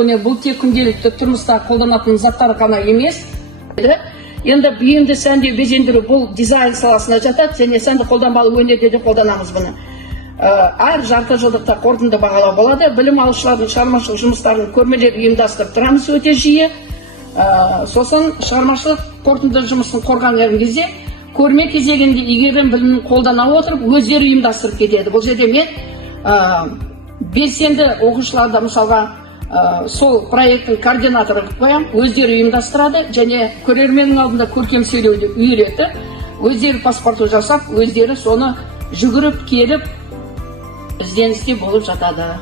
өнер бұл тек күнделікті тұрмыста қолданатын заттар ғана емес. Енді бұйымды сәндеу безендіру бұл дизайн саласына жатады, және сәнді қолданбалы өнерде де қолданамыз бұны. Әр жарты жылдықта қорытынды бағалау болады. Білім алушылардың шығармашылық жұмыстарын көрмелер ұйымдастырып тұрамыз өте жиі. Сосын шығармашылық қорытынды жұмысын қорғаған кезде көрме кезегінде игерген білімін қолдана отырып өздері ұйымдастырып кетеді. Бұл жерде мен белсенді оқушыларда мысалға сол проекттің координаторы қылып қоямын, өздері ұйымдастырады және көрерменнің алдында көркем сөйлеуді үйретіп, өздері паспорту жасап, өздері соны жүгіріп келіп ізденісте болып жатады.